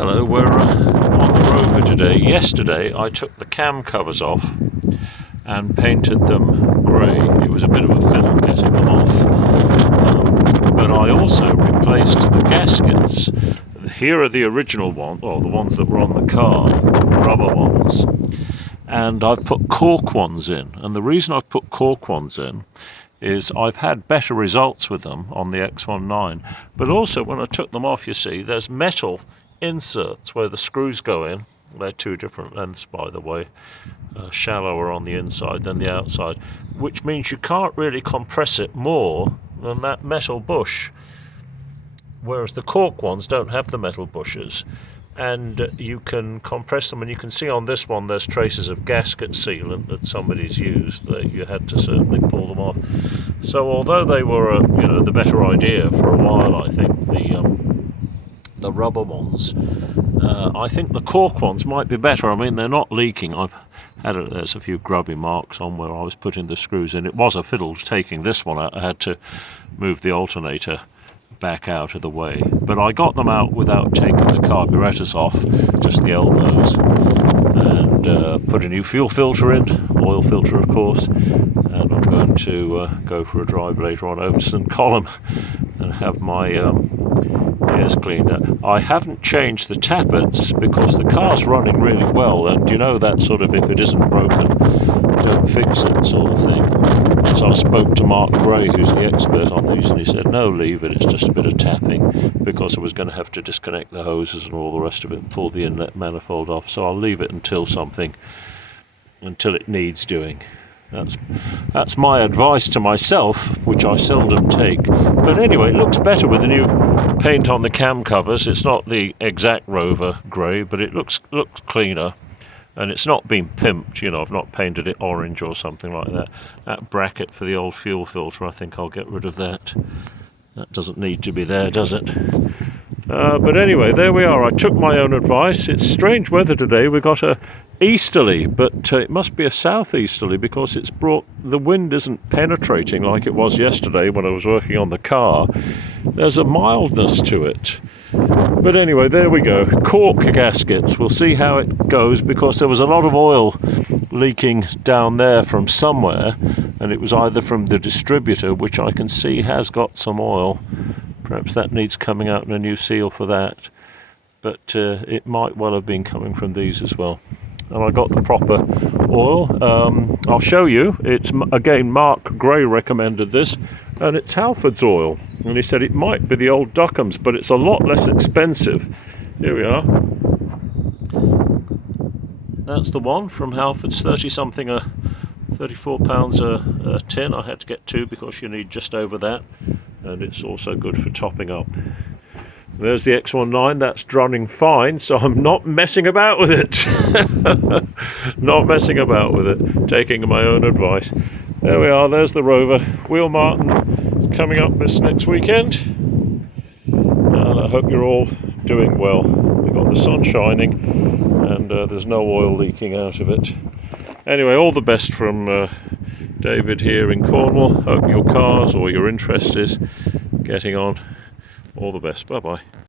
Hello, we're on the Rover today. Yesterday I took the cam covers off and painted them grey. It was a bit of a fiddle getting them off, but I also replaced the gaskets. Here are the original ones, or the ones that were on the car, rubber ones, and I've put cork ones in. And the reason I've put cork ones in is I've had better results with them on the X19, but also when I took them off, you see, there's metal inserts where the screws go in. They're two different lengths, by the way, shallower on the inside than the outside, which means you can't really compress it more than that metal bush, whereas the cork ones don't have the metal bushes, and you can compress them. And you can see on this one there's traces of gasket sealant that somebody's used, that you had to certainly pull them off. So although they were the better idea for a while, I think the rubber ones, I think the cork ones might be better. I mean, they're not leaking. There's a few grubby marks on where I was putting the screws in. It was a fiddle taking this one out. I had to move the alternator back out of the way, but I got them out without taking the carburetors off, just the elbows, and put a new fuel filter in, oil filter of course, and I'm going to go for a drive later on over to St Column and have my ears cleaned up. I haven't changed the tappets because the car's running really well, and you know that sort of if it isn't broken, don't fix it sort of thing. And so I spoke to Mark Gray, who's the expert on these, and he said, no, leave it, it's just a bit of tapping, because I was going to have to disconnect the hoses and all the rest of it and pull the inlet manifold off, so I'll leave it until it needs doing. That's my advice to myself, which I seldom take. But anyway, it looks better with the new paint on the cam covers. It's not the exact Rover grey, but it looks cleaner. And it's not been pimped, I've not painted it orange or something like that. That bracket for the old fuel filter, I think I'll get rid of that. That doesn't need to be there, does it? But anyway, there we are. I took my own advice. It's strange weather today. We've got a easterly, but it must be a southeasterly because the wind isn't penetrating like it was yesterday when I was working on the car. There's a mildness to it. But anyway, there we go. Cork gaskets. We'll see how it goes, because there was a lot of oil leaking down there from somewhere, and it was either from the distributor, which I can see has got some oil. Perhaps that needs coming out and a new seal for that. But it might well have been coming from these as well. And I got the proper oil. I'll show you. It's, again, Mark Gray recommended this, and it's Halford's oil. And he said it might be the old Duckham's, but it's a lot less expensive. Here we are. That's the one from Halford's, 30-something, £34 a tin. I had to get two because you need just over that. And it's also good for topping up. There's the X19, that's running fine, so I'm not messing about with it. Not messing about with it, taking my own advice. There we are, there's the Rover. Wheel Martin coming up this next weekend. And I hope you're all doing well. We've got the sun shining, and there's no oil leaking out of it. Anyway, all the best from David here in Cornwall. Hope your cars or your interest is getting on. All the best. Bye-bye.